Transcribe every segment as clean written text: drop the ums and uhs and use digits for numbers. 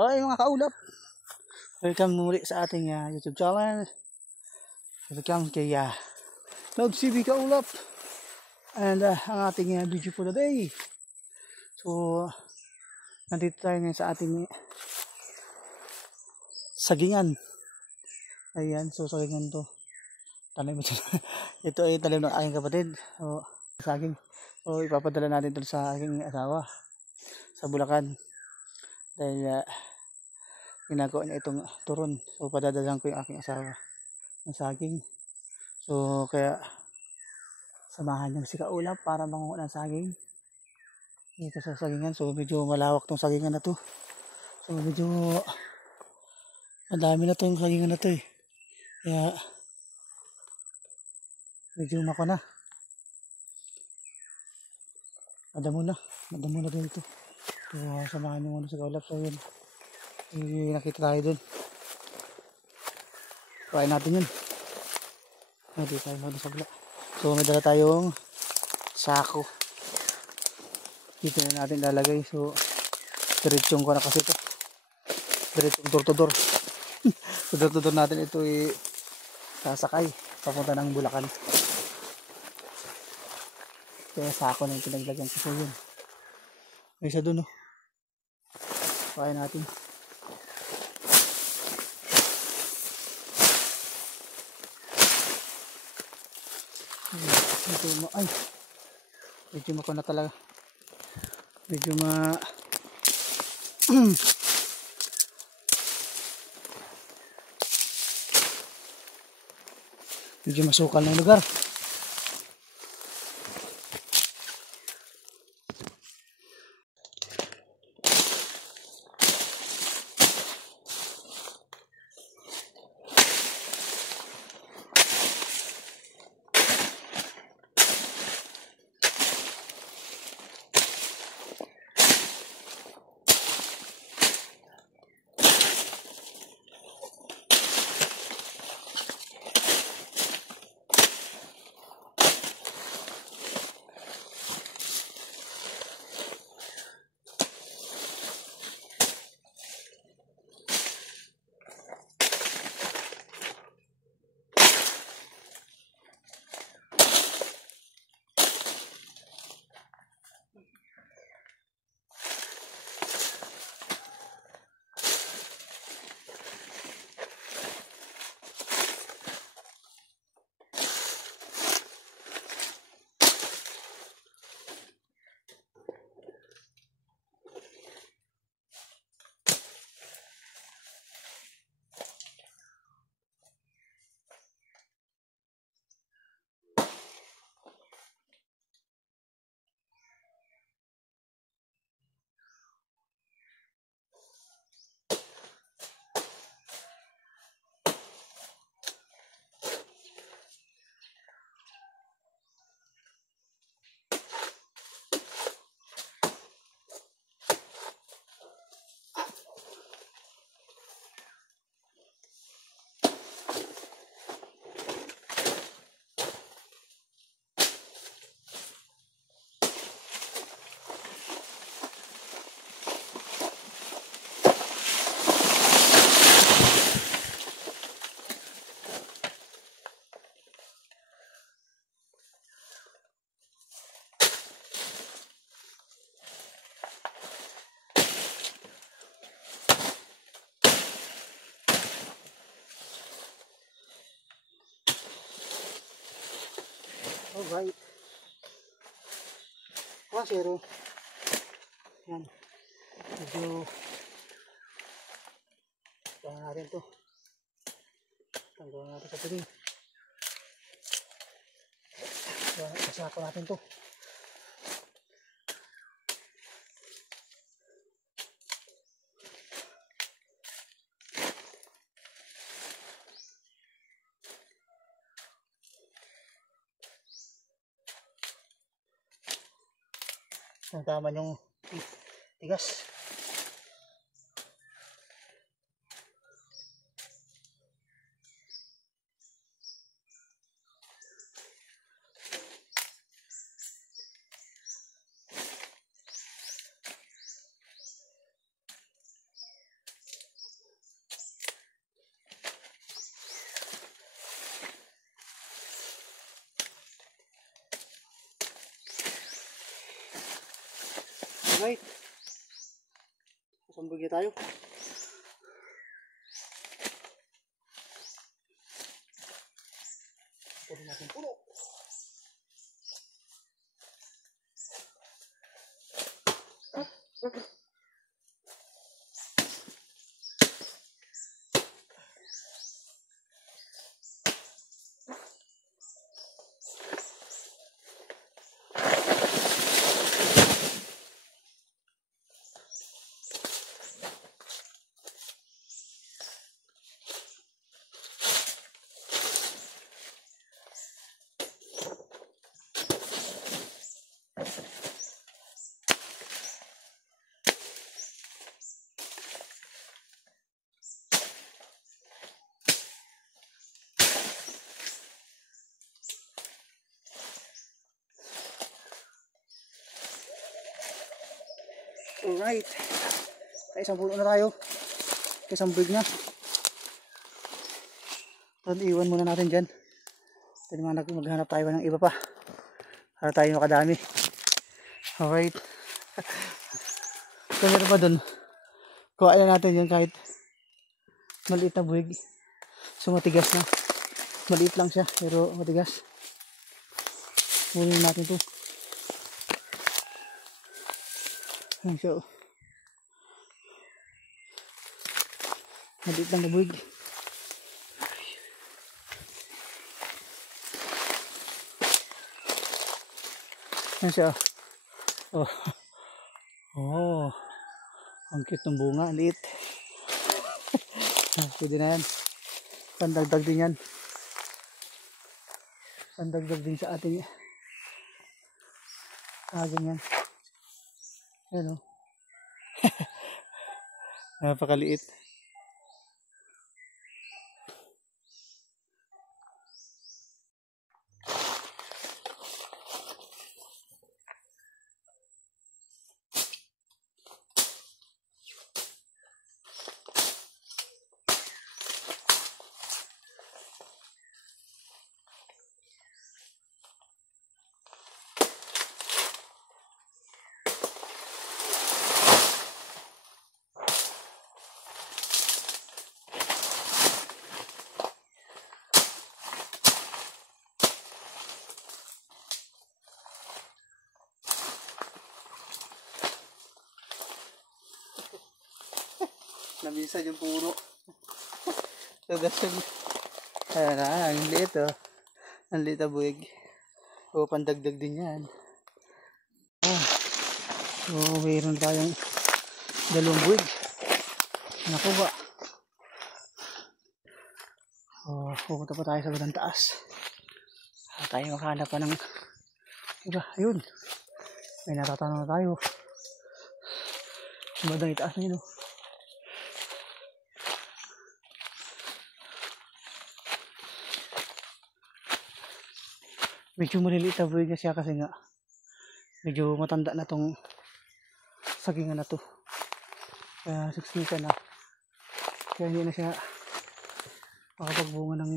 Okay mga kaulap, welcome muli sa ating YouTube channel. Welcome kay Lord CB Kaulap. And ang ating video for the day. So, nandito tayo ngayon sa ating sagingan. Ayan, so sagingan to. Tanim ito. Ito ay talim ng aking kapatid. So, saging. So, ipapadala natin ito sa aking asawa sa Bulacan. Dahil ginagawa niya itong turon. So padadalan ko yung aking asawa ng saging. So kaya samahan niyo si Kaulap para manguha ng saging dito sa sagingan. So medyo malawak tong sagingan na to. So medyo madami na tong sagingan na to eh. Kaya medyo mako na. Madamo na dito. So samahan niyo muna si Kaulap. So yun, nakita tayo dun. Try natin yun. Hindi tayo magdala sa bula. So may dala tayong sako. Dito na natin lalagay. So diretsyon ko na kasi ito. Diretsyon door-to-door. So door-to-door natin ito sasakay papunta ng Bulacan. Kaya sako na yung pinaglagyan ko. So yun, may isa dun try natin. Medyo mako na talaga. Medyo medyo masukal ng lugar. Alright. 1-0. Yan. Medyo tanggalin natin ito. Tanggalin natin sa piling. Kasako natin ito. Ang tama yung tigas. Alright. Sasambog na tayo. Pwede natin puno. Alright. Kaya isang puno na tayo. Kaya isang brig na. So, iwan muna natin dyan. Pwede maghanap tayo ng iba pa. Para tayo makadami. Alright. So, meron pa dun. Kuhain na natin yun kahit maliit na buwig. So, matigas na. Maliit lang siya, pero matigas. Kunin natin ito. Ayan siya. Maliit lang na buwig. Ayan siya. Oh. Oh. Ang cute ng bunga. Liit. Pwede na yan. Pandagdag din yan. Pandagdag din sa ating ganyan. Ayan o. Napakaliit. Namisan yung puno. Ayan na, ang liit oh. Ang liit na buwig. O, pandagdag din yan. So, mayroon tayong dalawang buwig. Nakuha. O, pupunta pa tayo sa bandang taas. Tayo makahanap pa ng iba. Ayun. May natatanong na tayo. Bandang itaas na yun oh. Medyo maliliit na buwig na siya kasi nga medyo matanda na tong sagingan na to. Kaya siksika na. Kaya hindi na siya makapagbunga ng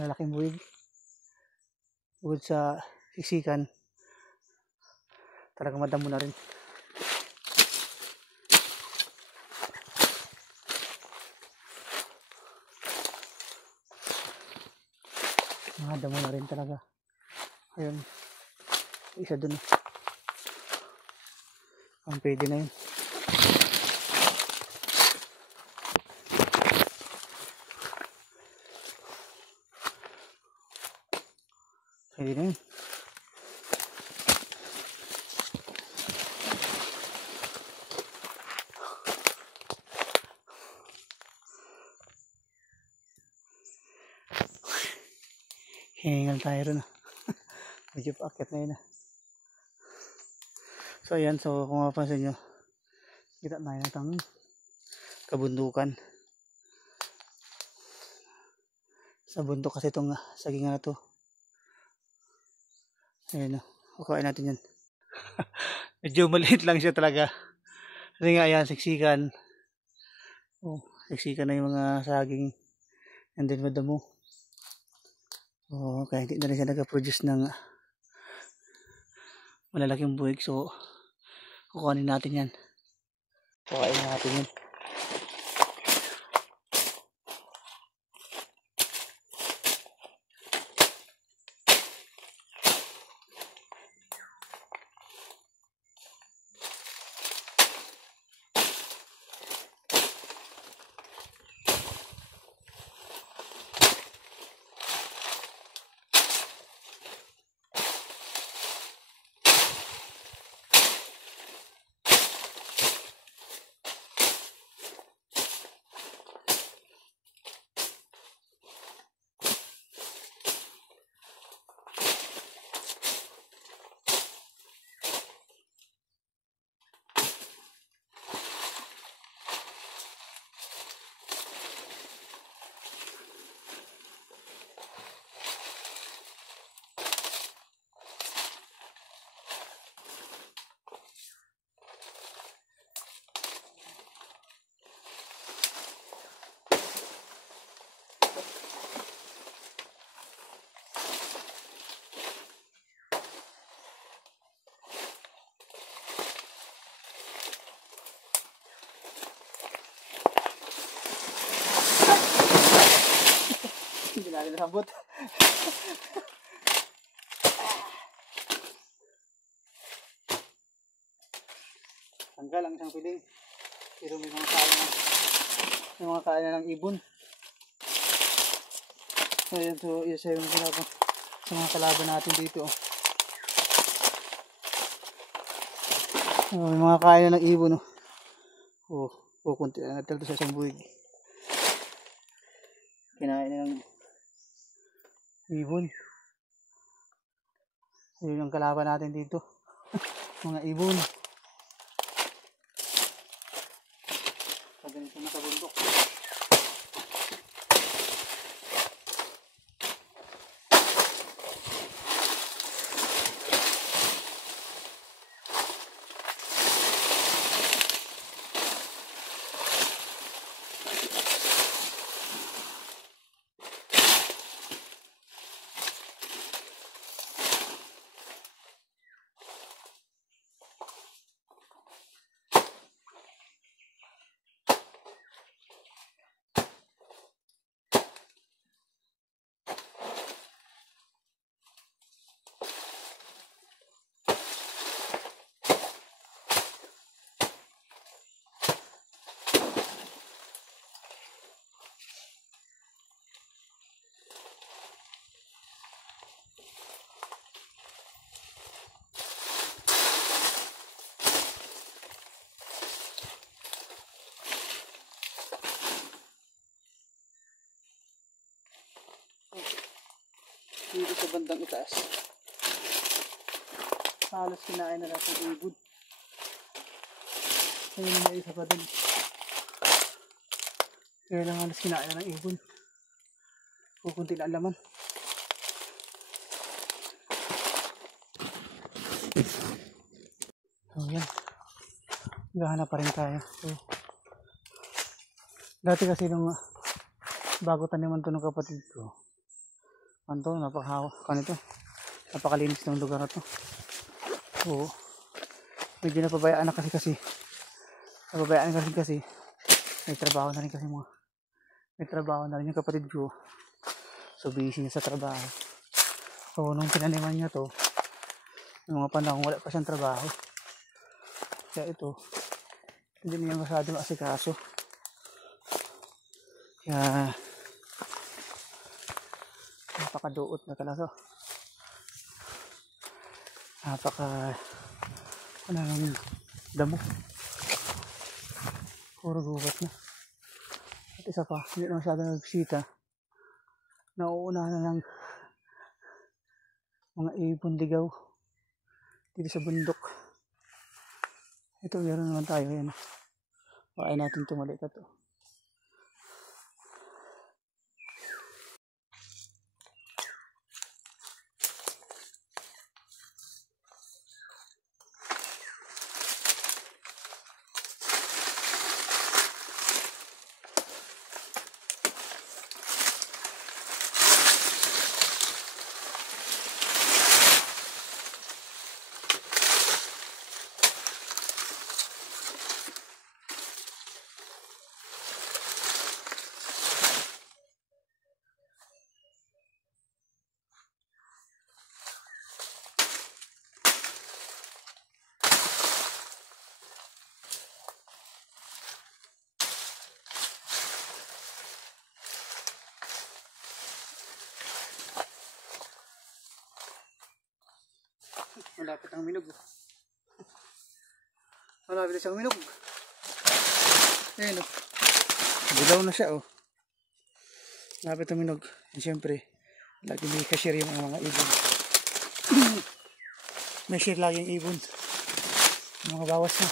malaking buwig. Bukod sa siksikan, talagang madamo na rin. Damo na rin talaga. Ayun. Isa dun. Ang pwede na yun. Pwede na yun. Hingal tayo rin. Medyo paakyat na yun. So ayan, so kung mapapansin nyo, kita na yun itang kabundukan. Sa bundok kasi itong sagingan na to. Ayan o, kukain natin yan. Medyo maliit lang siya talaga. Kasi nga ayan, siksikan. Oh, siksikan na yung mga saging. And then madamo. Oh, kaya hindi na rin siya nag-produce ng malalaking buwig. So kukuhanin natin yan. Kukain natin yan. Hindi natin nasambot. Tanggal ang isang piling. Pero may mga kain ng ibon. So yun, isa yung kalaban sa mga kalaban natin dito. May mga kain ng ibon. Kunti na natin ito sa isang buwig. Kinain na ng ibon. Yun yung kalaban natin dito. Mga ibon. Ganito na sa bundok. Dito sa bandang itaas. Halos kinain na natin ng ibon. Ayun na isa pa din. Kaya lang halos kinain na ng ibon. Kukunti na ang laman. So yan. Gahanap pa rin tayo. So, dati kasi nung bago taniman to ng kapatid ko. Anto, napakalinis ng lugar na to. Oo. Medyo napabayaan na kasi may trabaho na rin yung kapatid ko. So busy niya sa trabaho. So nung pinaniman niya to, yung mga panahon wala pa siyang trabaho. Kaya ito, hindi niya masyadong asikaso. Kaya napakaduot na talaga. Ng damo. Puro gubat na. At isa pa, hindi na masyadong nagbisita. Nauuna na ng mga ibon ligaw dito sa bundok. Ito, meron naman tayo yan. Kain natin tumalik ito. Malapit ang minog. Malapit siyang minog. Ayan o. Dilaw na siya o. Malapit ang minog. And syempre, lagi may kashare yung mga ibon. May share lagi yung ibon. Mga bawas na.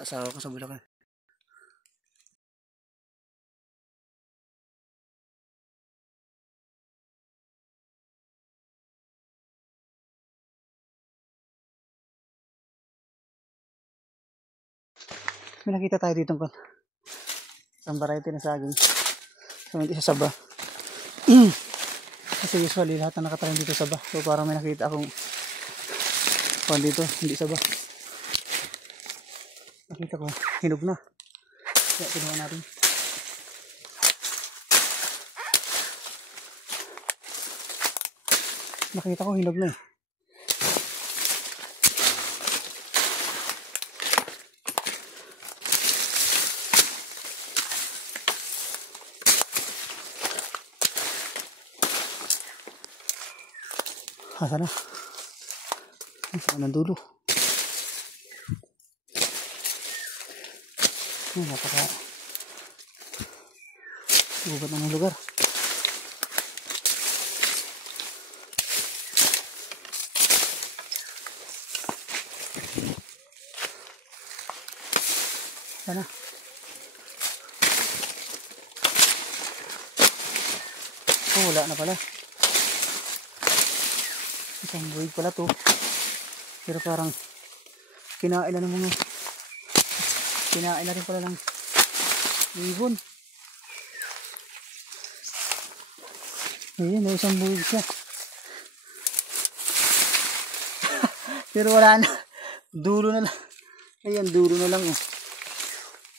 Asawa ko sa Bulacan. May nakita tayo dito kon. Isang variety na saging. So hindi siya saba. Kasi usually lahat na nakatanim dito saba. So parang may nakita akong kon dito, hindi saba. Nakita ko, hinog na. Kaya kinuha natin. Nakita ko, hinog na eh. Asa na? Saan ang dulo? Napaka gubat ng lugar. Sana. Oh, wala na pala. Isang buwig pala to. Pero parang kinain na ng mga kinain na rin pala ng ibon. Ayan, isang buwig siya. Pero wala na. Dulo na lang. Ayan, dulo na lang.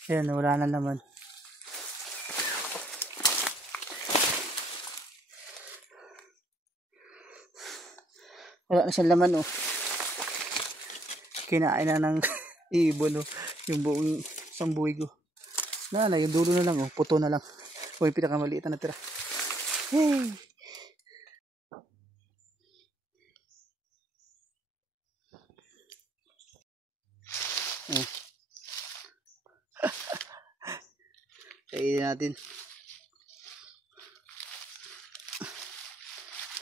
Ayan, wala na naman. Wala na siyang laman, oh. Kinain na ng ibon, oh. Yung buong isang buwig, oh. Na, yung dulo na lang, oh. Puto na lang. O, yung pinakamaliit na natira. Hey! Oh. Kainin natin.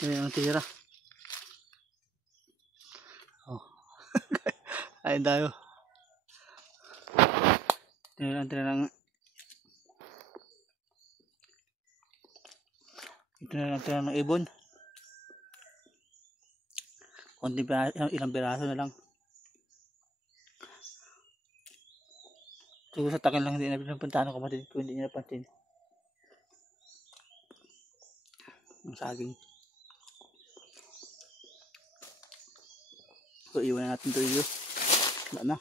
Ayan ang tira. Oh. Ayun tayo. Ayan ang tira ng ito na lang tira ng ibon. Konti pa, ilang piraso na lang. Siguro sa takin lang hindi na pinapuntahan ng kapatid ko, hindi niya napansin. Ang saging. So iwan na natin ito iyo. Wala na.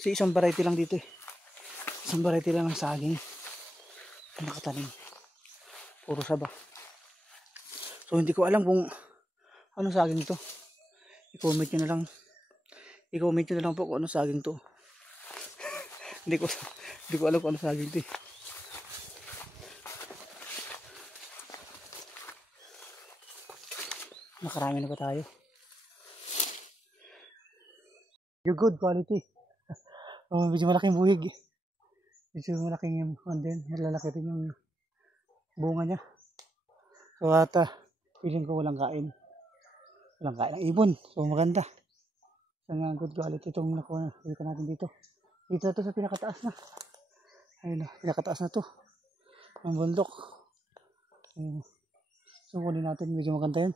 So isang variety lang dito eh. Isang variety lang ng saging. Nakatanim. Puro saba. So hindi ko alam kung anong saging to. I-comment nyo na lang. I-comment nyo na lang po kung anong saging to. hindi ko alam kung anong saging to eh. Nakarami na ba tayo? Yung good quality. Oh, medyo malaking buhig. medyo malaking yung din, malalaki rin yung bunga niya. So at feeling ko walang kain ng ibon, so maganda. So nga good quality itong nakuha natin dito. Dito na to sa pinakataas na. Ayun na, pinakataas na to ang bundok. Ayun. So kunin natin, medyo maganda yun,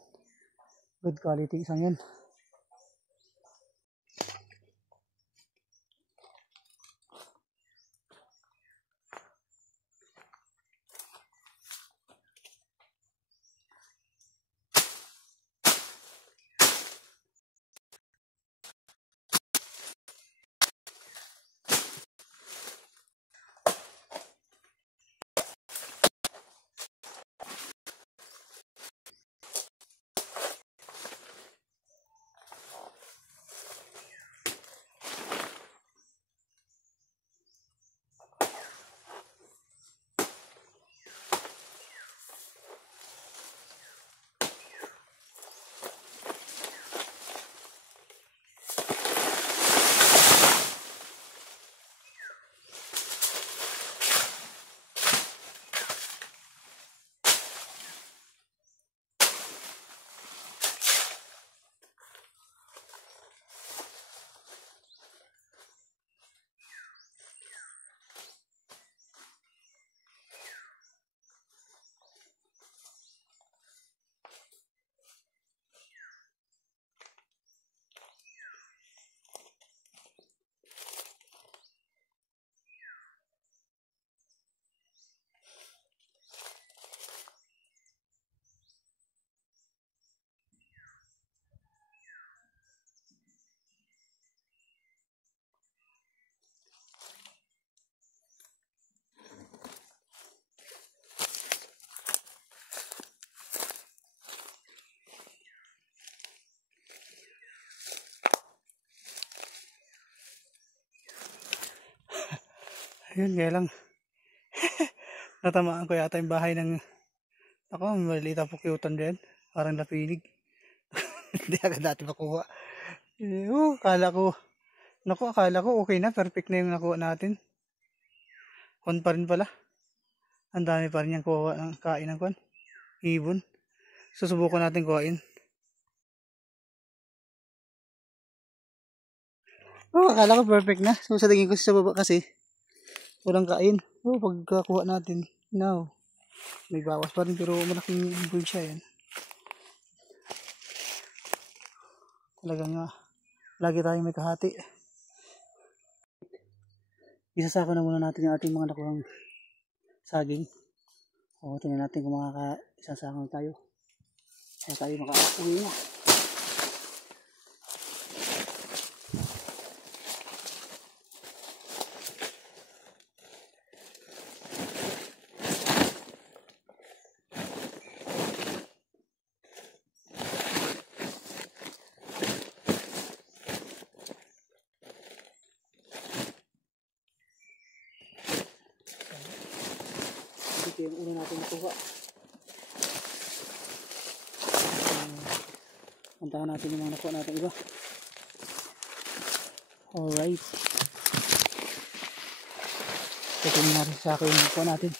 good quality isang yan. Ayun, kaya lang natamaan ko yata yung bahay ng ako, maliit ang pukyutan din, parang napinig. Hindi agad natin makuha. Akala ko okay na, perfect na yung nakuha natin. Kon pa rin pala. Ang dami pa rin yung kuha ng kain ng kon, ibon. Susubukan natin kuhain. Akala ko perfect na. So sa tingin ko sa baba kasi walang kain. Pagkakuha natin, now may bawas pa rin pero malaking ibon siya yan. Talagang lagi tayong may kahati. Isasako na muna natin yung ating mga nakuhang saging. Tingnan natin kung isasako na tayo. Kaya tayo makaka-uwi na. Ito yung una natin nakuha. Puntahan natin yung mga nakuha natin iba. Alright. Ito yung natin sa akin yung nakuha natin.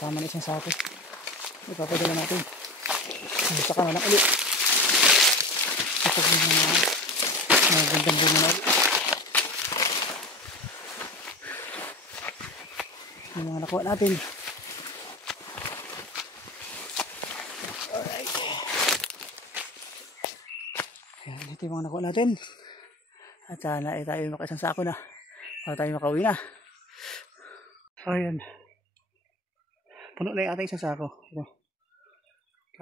Tama na isang sako. Ipapadala natin. Saka na lang ulit. Ito yung mga gandang bunga na ulit. Yung mga nakuha natin. Alright. Ayan, ito yung mga nakuha natin. At sana tayo makaisang sako na para tayo makauwi na. Ayan. Puno na yung ating isang sako. Ito.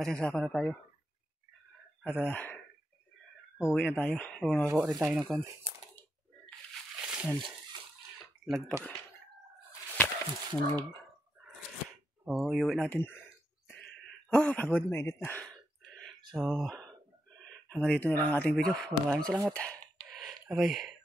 Isang sako na tayo. At uuwi na tayo. Nakakuha rin tayo ng kon. Ayan. Lagpak. Iuwi natin. Pagod, mainit na. So hanggang dito na lang ang ating video. Maraming salamat. Bye bye.